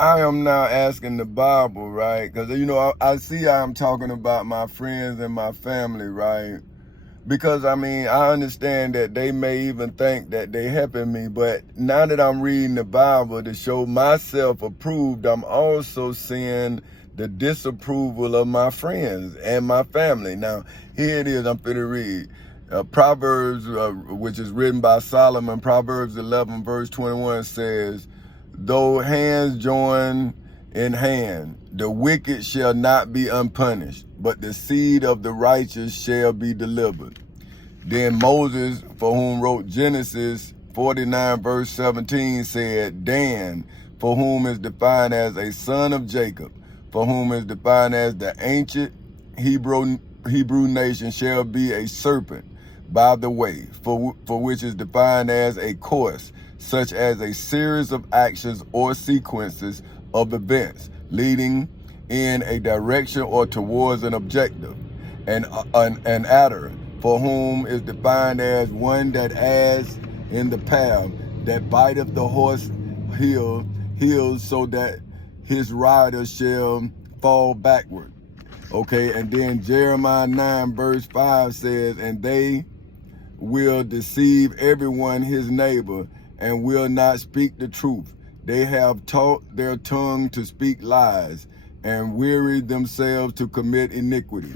I am now asking the Bible, right? Because, I see I'm talking about my friends and my family, right? Because, I understand that they may even think that they helping me, but now that I'm reading the Bible to show myself approved, I'm also seeing the disapproval of my friends and my family. Now, here it is, I'm finna read. Proverbs, which is written by Solomon, Proverbs 11, verse 21 says, though hands join in hand, the wicked shall not be unpunished, but the seed of the righteous shall be delivered. Then Moses, for whom wrote Genesis 49 verse 17, said, Dan, for whom is defined as a son of Jacob, for whom is defined as the ancient Hebrew nation, shall be a serpent by the way, for which is defined as a course, such as a series of actions or sequences of events leading in a direction or towards an objective. And an adder, for whom is defined as one that adds in the path, that biteth the horse heels so that his rider shall fall backward. Okay, and then Jeremiah 9 verse 5 says, and they will deceive everyone his neighbor, and will not speak the truth. They have taught their tongue to speak lies, and wearied themselves to commit iniquity.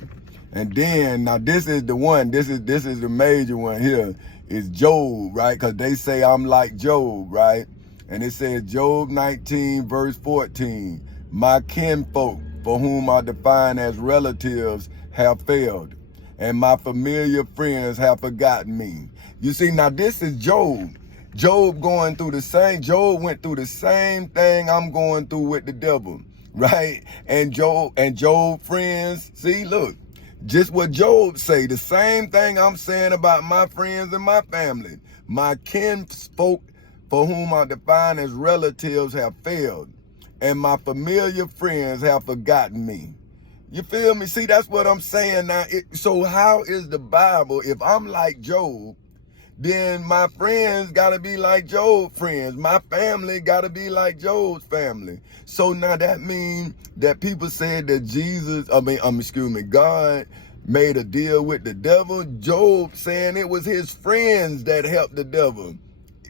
And then, now this is the one, this is the major one here, is Job, right? Because they say I'm like Job, right? And it says Job 19 verse 14, my kinfolk, for whom I define as relatives, have failed, and my familiar friends have forgotten me. You see, now this is Job. Job went through the same thing I'm going through with the devil, right? And Job friends, see, look, just what Job say, the same thing I'm saying about my friends and my family. My kinsfolk, for whom I define as relatives, have failed, and my familiar friends have forgotten me. You feel me? See, that's what I'm saying now. So how is the Bible, if I'm like Job, then my friends got to be like Job's friends. My family got to be like Job's family. So now that means that people said that God made a deal with the devil. Job saying it was his friends that helped the devil.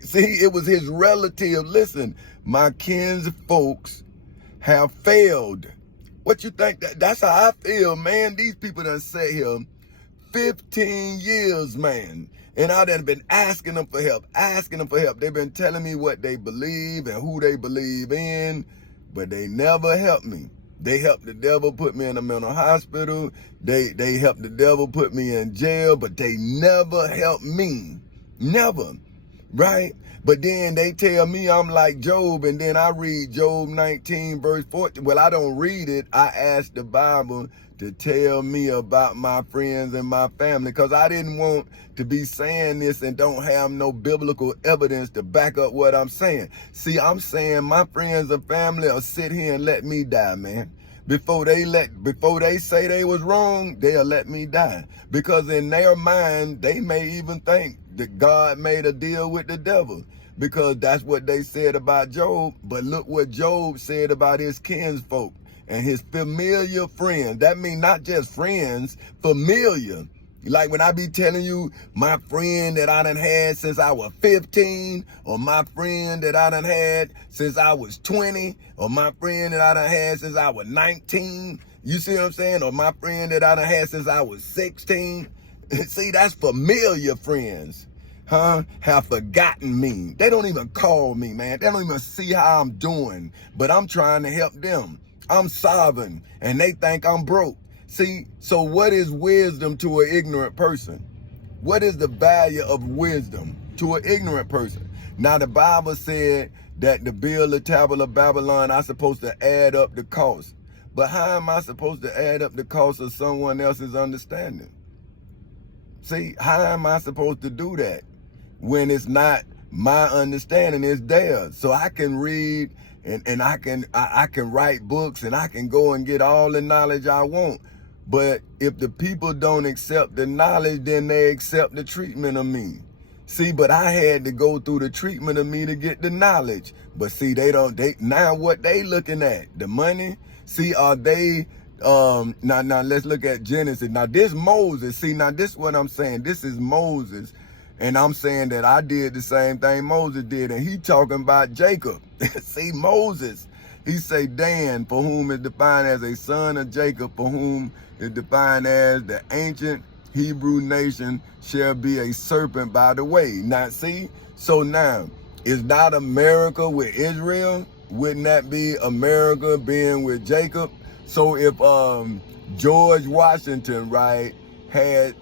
See, it was his relative. Listen, my kinsfolks have failed. What you think? That's how I feel, man. These people done sat here 15 years, man. And I done been asking them for help. They've been telling me what they believe and who they believe in, but they never helped me. They helped the devil put me in a mental hospital. They helped the devil put me in jail, but they never helped me. Never. Right? But then they tell me I'm like Job, and then I read Job 19 verse 14. Well, I don't read it. I ask the Bible to tell me about my friends and my family, because I didn't want to be saying this and don't have no biblical evidence to back up what I'm saying. See, I'm saying my friends and family will sit here and let me die, man. Before they say they was wrong, they'll let me die. Because in their mind, they may even think that God made a deal with the devil, because that's what they said about Job. But look what Job said about his kinsfolk and his familiar friends. That means not just friends, familiar. Like when I be telling you my friend that I done had since I was 15, or my friend that I done had since I was 20, or my friend that I done had since I was 19. You see what I'm saying? Or my friend that I done had since I was 16. See, that's familiar friends. Have forgotten me. They don't even call me, man. They don't even see how I'm doing, but I'm trying to help them. I'm sovereign, and they think I'm broke. See, so what is wisdom to an ignorant person? What is the value of wisdom to an ignorant person? Now, the Bible said that to build the Tower of Babylon, I'm supposed to add up the cost. But how am I supposed to add up the cost of someone else's understanding? See, how am I supposed to do that when it's not my understanding, it's theirs? So I can read and I can write books, and I can go and get all the knowledge I want. But if the people don't accept the knowledge, then they accept the treatment of me. See, but I had to go through the treatment of me to get the knowledge. But see, now what they looking at? The money? See, are they, now let's look at Genesis. Now this Moses, see, now this is what I'm saying. This is Moses. And I'm saying that I did the same thing Moses did. And he talking about Jacob. See, Moses, he say, Dan, for whom is defined as a son of Jacob, for whom is defined as the ancient Hebrew nation shall be a serpent by the way. Now, see, so now, is not America with Israel? Wouldn't that be America being with Jacob? So if George Washington, right, had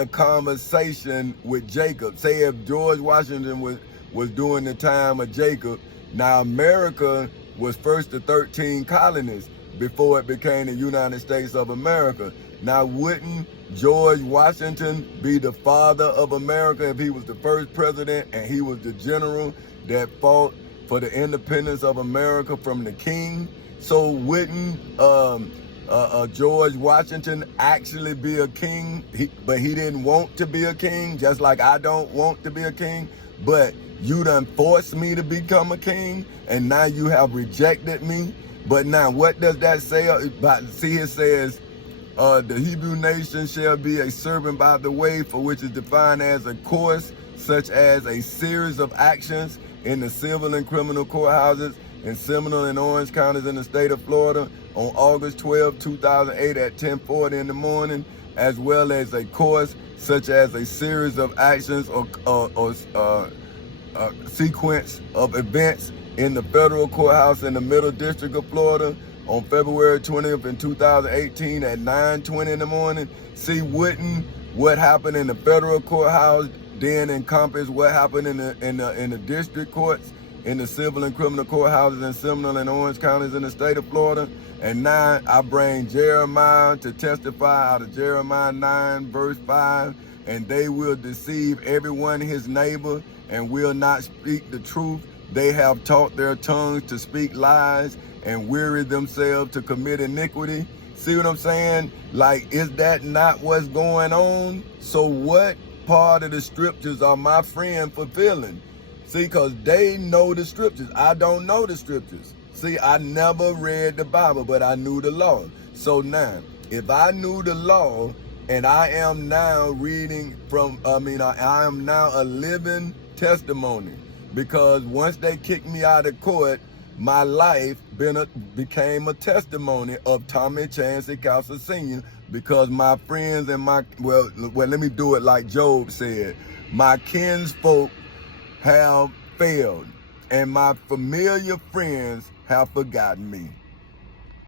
a conversation with Jacob, say if George Washington was during the time of Jacob, now America was first the 13 colonies before it became the United States of America. Now, wouldn't George Washington be the father of America if he was the first president and he was the general that fought for the independence of America from the king? So wouldn't George Washington actually be a king? But he didn't want to be a king, just like I don't want to be a king. But you done forced me to become a king, and now you have rejected me. But now what does that say about, see, it says, the Hebrew nation shall be a servant by the way, for which is defined as a course, such as a series of actions in the civil and criminal courthouses in Seminole and Orange counties in the state of Florida on August 12, 2008 at 10:40 in the morning, as well as a course such as a series of actions or sequence of events in the federal courthouse in the Middle District of Florida on February 20th in 2018 at 9:20 in the morning. See, wouldn't what happened in the federal courthouse then encompass what happened in the district courts, in the civil and criminal courthouses in Seminole and Orange counties in the state of Florida? And 9, I bring Jeremiah to testify out of Jeremiah 9 verse 5, and they will deceive everyone his neighbor and will not speak the truth. They have taught their tongues to speak lies and weary themselves to commit iniquity. See what I'm saying? Like, is that not what's going on? So what part of the scriptures are my friend fulfilling? See, because they know the scriptures. I don't know the scriptures. See, I never read the Bible, but I knew the law. So now, if I knew the law and I am now reading from, I am now a living testimony, because once they kicked me out of court, my life became a testimony of Tommy Chancey Cowser Sr., because my friends and well, let me do it like Job said, my kinsfolk have failed and my familiar friends have forgotten me.